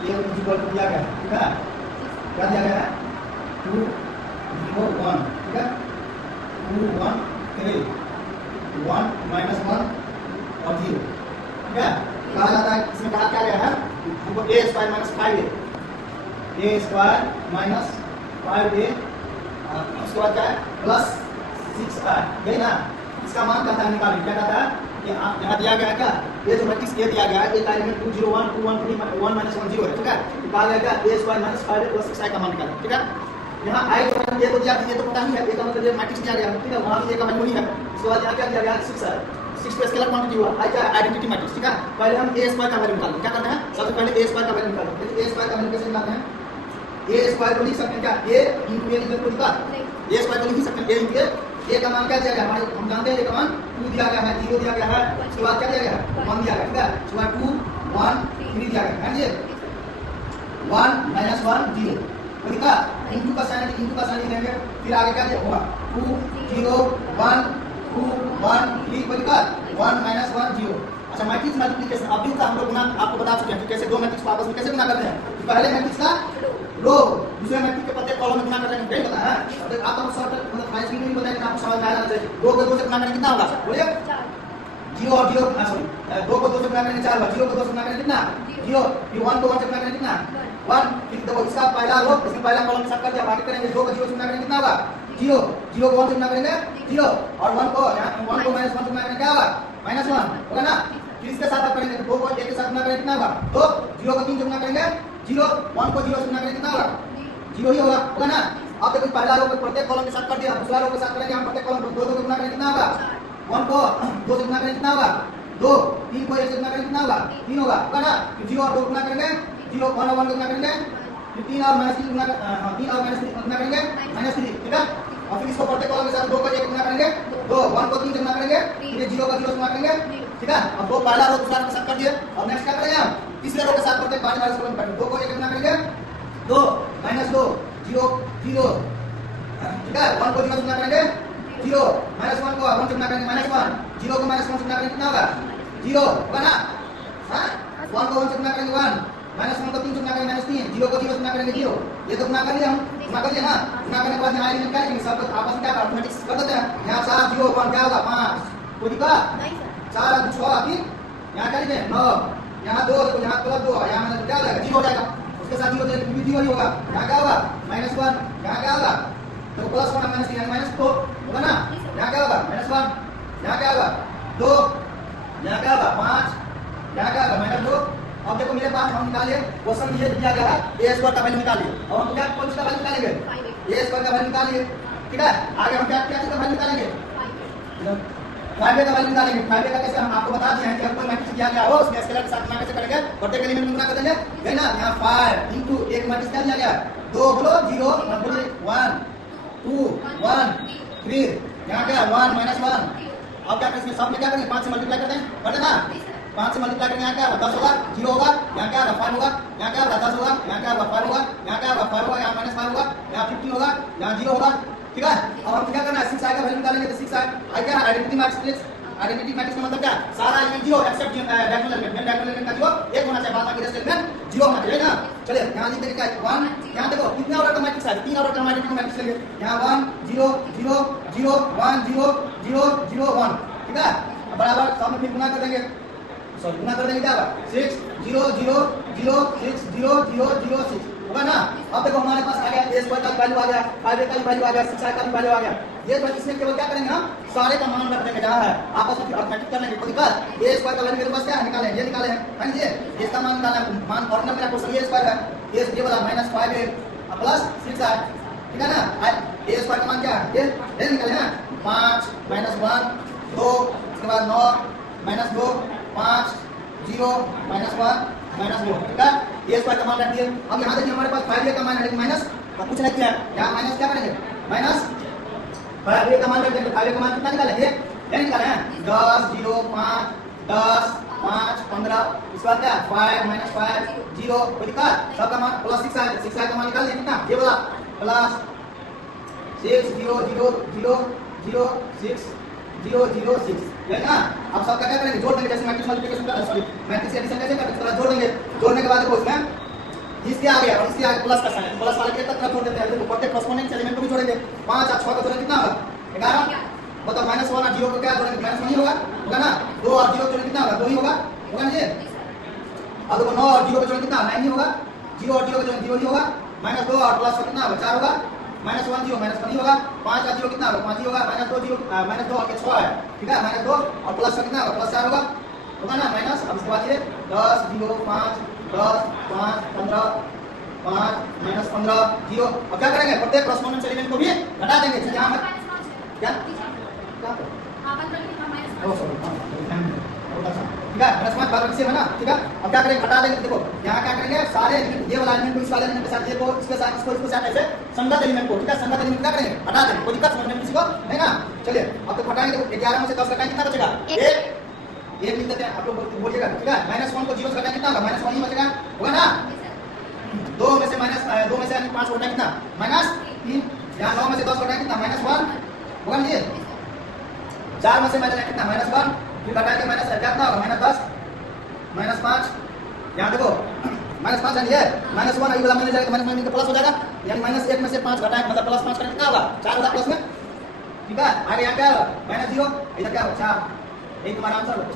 ये equal to दिया गया है, ठीक है, क्या दिया गया है 2 0 1, ठीक है, 2 1 3 1 -1 और 0, ठीक है। कहा जाता है इसमें कहा क्या गया है हमको a square minus 5a, a square minus 5a, उसके बाद क्या है प्लस 6a, यही ना। इसका मान कहता है निकालिए, क्या कहता है कि आप यहाँ दिया गया क्या ये जो मैट्रिक्स ए दिया गया है एक एलिमेंट 2 0 1 2 1 3 1 -1 0 है, ठीक है। तो कहा गया क्या a square minus 5a plus 6i का मान निकालें, ठीक है। यहाँ i जो ये तो दिया, ये तो पता ही है, ये का मतलब ये मैट्रिक्स दिया गया है, ठीक है, वहां भी a का वैल्यू ही है। उसके बाद यहाँ क्या दिया गया 6 है, 6 पे स्केलर क्वांटिटी हुआ, i क्या आइडेंटिटी मैट्रिक्स, ठीक है। पहले हम a स्क्वायर का वैल्यू निकालेंगे, क्या करना है सबसे पहले a स्क्वायर का वैल्यू निकालेंगे। देखिए a स्क्वायर का वैल्यू कैसे निकालते हैं, a स्क्वायर को लिख सकते हैं क्या a into a equal to a square को लिख सकते हैं a into a का मान क्या दिया गया हमारे, हम जानते हैं a का मान 2 दिया गया है, 0 दिया गया है, उसके बाद क्या दिया गया है 1 दिया गया, ठीक है। उसके बाद 2 1 3 दिया गया है जी, 1 -1 0, ठीक है। इनटू का साइन देंगे, फिर आगे क्या दिया होगा 2 0 1 2 1 3, ठीक है, 1 -1 0। अच्छा मैट्रिक्स मल्टीप्लिकेशन अभी तक हम लोग गुना आपको बता चुके हैं कि कैसे दो मैट्रिक्स को आपस में कैसे गुना करते हैं। पहले मैट्रिक्स का रो दूसरे मैट्रिक्स के प्रत्येक कॉलम में गुना करते हैं, नहीं पता है अब आपको शॉर्ट मतलब हाई स्पीड में बताया कि आपको समझ में आ जाना चाहिए। 2 को 2 से गुना करें कितना होगा बोलिए 0 और 0 सॉरी 2 को 2 से गुना करें 4 होगा, 0 को 2 से गुना करें कितना 0, फिर 1 को 1 से गुना करें कितना 1, फिर देखो इसका पहला रो इसका पहला कॉलम के साथ कर दिया, बाकी करेंगे 2 को 0 से गुना करें कितना होगा 0, 0 को 1 से गुना करेंगे 0 और 1 को -1 से गुना करें क्या होगा -1 होगा ना। फिर इसके साथ आप करेंगे 2 को 1 के साथ गुना करें कितना होगा 2, 0 को 3 से गुना करेंगे 0, 1 को 0 से गुना करें कितना होगा 0 ही होगा ना। अब देखो पहला रो को प्रत्येक कॉलम के साथ कर दिया, दूसरा रो के साथ करेंगे हम प्रत्येक कॉलम को 2 को गुना करें कितना होगा 1 को 2 से गुना करें कितना होगा 2, 3 को 1 से गुना करें कितना होगा 3 होगा ना। फिर 0 और 2 गुना करेंगे 0 1 और 1 गुना करेंगे, फिर 3 और -3 गुना 3 और -3 गुना करेंगे -3, ठीक है। और फिर इसको प्रत्येक कॉलम के साथ 2 को 1 गुना करेंगे 2, 1 को 3 से गुना करेंगे, फिर 0 को 0 से गुना करेंगे, ठीक है। अब 2 पहला रो दूसरा रो के साथ कर दिए और नेक्स्ट क्या करेंगे हम तीसरे रो के साथ प्रत्येक बाकी वाले कॉलम करेंगे 2 को 1 गुना करेंगे 2 -2 0 0, ठीक है। 1 को 0 से गुना करेंगे 0, -1 को 1 से गुना करेंगे -1, 0 को -1 से गुना करेंगे कितना होगा 0 होगा ना। हां 1 को 1 से गुना करेंगे 1, -1 को 3 से गुना करेंगे -3, 0 को 0 से गुना करेंगे 0। ये तो गुना कर लिया हम, गुना कर लिया ना। गुना करने के बाद यहाँ एलिमेंट क्या करेंगे सब आपस में क्या अरिथमेटिक कर देते हैं। यहाँ 4 0 1 क्या होगा 5, कोई दिक्कत नहीं सर 4 और 6 फिर यहाँ क्या लिखें 9, यहाँ 2 देखो यहाँ प्लस 2 यहाँ मतलब क्या हो जाएगा 0 हो जाएगा, उसके साथ 0 तो 0 ही होगा। यहाँ क्या होगा -1, यहाँ क्या होगा तो +1 -2 होगा ना। यहाँ क्या होगा -1, यहाँ क्या होगा 2, यहाँ क्या होगा 5, यहाँ क्या होगा -2। अब देखो मेरे पास हम निकालिए क्वेश्चन ये दिया गया है a स्क्वायर का वैल्यू निकालिए, और हम क्या कौन सा वैल्यू निकालेंगे a स्क्वायर का वैल्यू निकालिए, ठीक है। आगे हम क्या क्या का वैल्यू निकालेंगे 5a का वैल्यू निकालेंगे। 5a का कैसे हम आपको बता दिए हैं कि हमको मैट्रिक्स दिया गया हो उसमें स्केलर के साथ गुना कैसे करेंगे प्रत्येक एलिमेंट में गुना कर देंगे, है ना। यहाँ 5 into एक मैट्रिक्स क्या दिया गया 2 बोलो 0 बोलो 1 2 1 3, यहाँ क्या 1 -1। अब क्या करें इसमें सब में क्या करेंगे 5 से मल्टीप्लाई कर दें, कर देना 5 से मल्टीप्लाई करेंगे, यहाँ क्या होगा 10 होगा 0 होगा, यहाँ क्या होगा 5 होगा, यहाँ क्या होगा 10 होगा, यहाँ क्या होगा 5 होगा, यहाँ क्या होगा 5 होगा, यहाँ -5 होगा, यहाँ 15 होगा, यहाँ 0 होगा, ठीक है। अब हम क्या करना है 6i का वैल्यू निकालेंगे तो 6i क्या आइडेंटिटी मैट्रिक्स, आइडेंटिटी मैट्रिक्स का मतलब क्या सारा element 0 except diagonal element, main diagonal element का 0 1 होना चाहिए, बाकी रेस्ट एलिमेंट 0 होना चाहिए ना। चलिए यहाँ लिख देंगे क्या 1, यहाँ देखो कितने ऑर्डर का मैट्रिक्स है 3 ऑर्डर का आइडेंटिटी मैट्रिक्स लेंगे। यहाँ 1 0 0 0 1 0 0 0 1, ठीक है। बराबर सब में फिर गुना कर देंगे, सॉरी गुना कर देंगे क्या होगा 6 0 0 0 6 0 0 0 6 होगा ना। अब देखो हमारे पास आ गया a स्क्वायर का वैल्यू आ गया, 5a का वैल्यू आ गया, 6i का वैल्यू आ गया। ये तो इसमें केवल क्या करेंगे हम सारे का मान रख देंगे जहाँ है आपस में अरिथमेटिक कर लेंगे, कोई बात a स्क्वायर का वैल्यू मेरे पास क्या निकाले ये निकाले हैं, हाँ जी इसका मान निकालना है। मान फॉर्मूला मेरा क्वेश्चन a स्क्वायर है, ये वाला -5a प्लस 6i, ठीक है ना। a स्क्वायर का मान क्या है ये निकाले ना 5 -1 2, उसके बाद 9 -2 5 0 -1 -2, ठीक है। ये स्क्वायर का मान रख दिए। अब यहाँ देखिए हमारे पास 5a का मान है लेकिन माइनस कुछ नहीं किया, यहाँ माइनस क्या करेंगे माइनस 5a का मान रख देंगे। 5a का मान कितना निकालेंगे ये निकाले हैं 10 0 5 10 5 15, इसके बाद क्या 5 -5 0, कोई दिक्कत सबका मान प्लस 6i का मान निकाल लें कितना ये वाला प्लस 6 0 0 0 0 6 0 0 6, है ना। अब सबका क्या करेंगे जोड़ देंगे, जैसे मैट्रिक्स मल्टीप्लिकेशन का सॉरी मैट्रिक्स एडिशन कैसे करते हैं जोड़ देंगे। जोड़ने के बाद देखो इसमें इसके आगे और इसके आगे प्लस का साइन, प्लस वाले के तरफ छोड़ देते हैं। देखो प्रत्येक कॉरेस्पॉन्डिंग एलिमेंट को भी जोड़ेंगे। 5 और 6 का जोड़ेंगे कितना होगा? 11। बताओ -1 और 0 को क्या जोड़ेंगे? -1 ही होगा ना। 2 और 0 जोड़ेंगे कितना होगा? 2 ही होगा ना जी। अब देखो 9 और 0 को जोड़ेंगे कितना? 9 ही होगा। 0 और 0 को जोड़ेंगे 0 ही होगा। -2 और प्लस कितना होगा? 4 होगा। -1 0 -1 ही होगा। 5 और 0 कितना होगा? 5 ही होगा। -2 0 -2 और 6 है, ठीक है। -2 और प्लस कितना होगा? +4 होगा ना माइनस। अब इसके बाद ये 10 0 5 10 5 15 5 -15 0। अब क्या करेंगे? प्रत्येक कॉरेस्पॉन्डेंस एलिमेंट को भी घटा देंगे। यहाँ पर क्या ठीक है, -5 बराबर से है ना, ठीक है। अब क्या करेंगे? घटा देंगे। देखो यहाँ क्या करेंगे? सारे एलिमेंट, ये वाला एलिमेंट को इस वाले एलिमेंट के साथ, ये को इसके साथ, इसको साथ ऐसे संगत एलिमेंट को, ठीक है। संगत एलिमेंट क्या करेंगे? हटा देंगे। कोई दिक्कत समझने में किसी को नहीं ना। चलिए अब तो हटाएंगे। देखो 11 में से 10 घटाएंगे कितना बचेगा? 1 लिख देते हैं। आप लोग बोलिएगा, ठीक है। -1 को 0 से घटाएंगे कितना होगा? -1 ही बचेगा, होगा ना। 2 में से 5 घटाएंगे कितना? -3। यहाँ 9 में से 10 घटाएंगे कितना? -1 होगा ना जी। 4 में से -1 कितना? -1। फिर घटाएंगे माइनस कितना होगा? -10 -5। यहाँ देखो -5 है ये -1 आई वाला माइनस जाएगा तो -1 का प्लस हो जाएगा। यानी -1 में से 5 घटाएंगे मतलब +5 करेंगे कितना होगा? 4 होगा प्लस में, ठीक है। आगे यहाँ क्या होगा? -0, इधर क्या होगा? 4। यही तुम्हारा आंसर होगा।